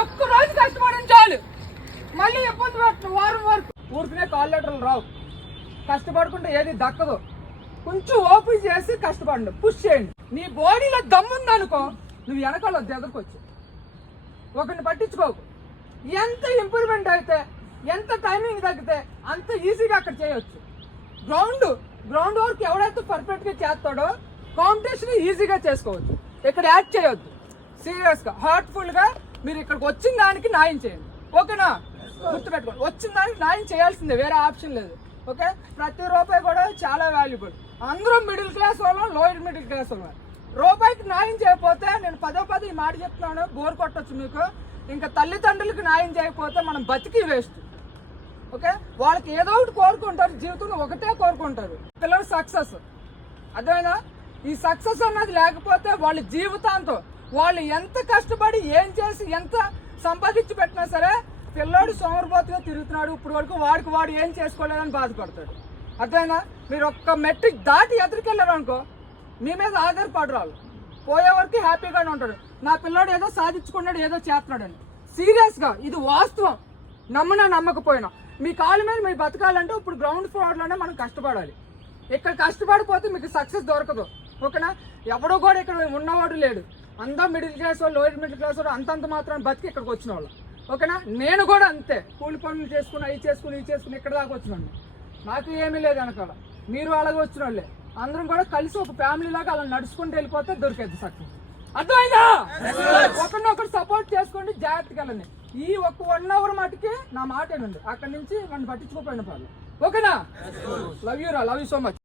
ఒక్క రోజు కష్టపడడం చాలు, మళ్ళీ ఇబ్బంది పెట్టు వారం వరకు. ఊరికనే కాల్ లెటర్లు రావు, కష్టపడుకుంటే ఏది దక్కదు. కొంచెం ఓపెన్ చేసి కష్టపడండి, పుష్ చేయండి. నీ బాడీలో దమ్ముందనుకో, నువ్వు వెనకాల ఎదుర్కొచ్చు. ఒకరిని పట్టించుకోకు. ఎంత ఇంప్రూవ్మెంట్ అయితే, ఎంత టైమింగ్ తగ్గితే అంత ఈజీగా అక్కడ చేయొచ్చు. గ్రౌండ్ వర్క్ ఎవడైతే పర్ఫెక్ట్ గా చేస్తాడో కాంపిటీషన్ ఈజీగా చేసుకోవచ్చు. ఇక్కడ యాడ్ చేయొద్దు. సీరియస్ గా హార్ట్ఫుల్ గా మీరు ఇక్కడికి వచ్చిన దానికి న్యాయం చేయండి. ఓకేనా? గుర్తుపెట్టుకోండి, వచ్చిన దానికి న్యాయం చేయాల్సిందే, వేరే ఆప్షన్ లేదు. ఓకే, ప్రతి రూపాయి కూడా చాలా వాల్యుబుల్. అందరూ మిడిల్ క్లాస్ వాళ్ళం, లోయర్ మిడిల్ క్లాస్ వాళ్ళం. రూపాయికి న్యాయం చేయకపోతే, నేను పదే ఈ మాట చెప్తున్నాను, బోర్ కొట్టచ్చు మీకు. ఇంకా తల్లిదండ్రులకు న్యాయం చేయకపోతే మనం బతికి వేస్ట్. ఓకే, వాళ్ళకి ఏదో ఒకటి కోరుకుంటారు, జీవితంలో ఒకటే కోరుకుంటారు, పిల్లలు సక్సెస్. అదేనా? ఈ సక్సెస్ అన్నది లేకపోతే వాళ్ళ జీవితాంతం వాళ్ళు ఎంత కష్టపడి ఏం చేసి ఎంత సంపాదించి పెట్టినా సరే పిల్లోడు సోమరిపోతుగా తిరుగుతున్నాడు, ఇప్పుడు వరకు వాడు ఏం చేసుకోలేదని బాధపడతాడు. అదేనా? మీరు ఒక్క మెట్రిక్ దాటి ఎదురుకెళ్ళారు అనుకో, మీ మీద ఆధారపడరు వాళ్ళు. పోయే వరకు హ్యాపీగానే ఉంటాడు, నా పిల్లోడు ఏదో సాధించుకున్నాడు, ఏదో చేస్తున్నాడని. సీరియస్గా ఇది వాస్తవం, నమ్మినా నమ్మకపోయినా. మీ కాళ్ళ మీద మీరు బతకాలంటే ఇప్పుడు గ్రౌండ్ ఫ్లోర్లోనే మనం కష్టపడాలి. ఇక్కడ కష్టపడిపోతే మీకు సక్సెస్ దొరకదు. ఓకేనా? ఎవడో కూడా ఇక్కడ ఉన్నవాడు లేడు, అంతా మిడిల్ క్లాస్ వాళ్ళు, లోయర్ మిడిల్ క్లాస్ వాళ్ళు అంతంత మాత్రం బతికి ఇక్కడికి వచ్చిన వాళ్ళు. ఓకేనా? నేను కూడా అంతే, కూలి పనులు చేసుకుని అవి చేసుకుని ఇక్కడ దాకా వచ్చినాను. నాకు ఏమీ లేదు వెనకాల, మీరు అలాగే వచ్చిన వాళ్ళే. అందరం కూడా కలిసి ఒక ఫ్యామిలీ లాగా అలా నడుచుకుంటూ వెళ్ళిపోతే దొరికేది సక్సెస్. అర్థమైందా? ఒకరినొకరు సపోర్ట్ చేసుకోండి, జాగ్రత్తగా వెళ్ళండి. ఈ ఒక్క 1 hour మటుకి నా మాట ఏనండి, అక్కడి నుంచి నన్ను పట్టించుకోపోయిన పర్లేదు. ఓకేనా? Love you so much.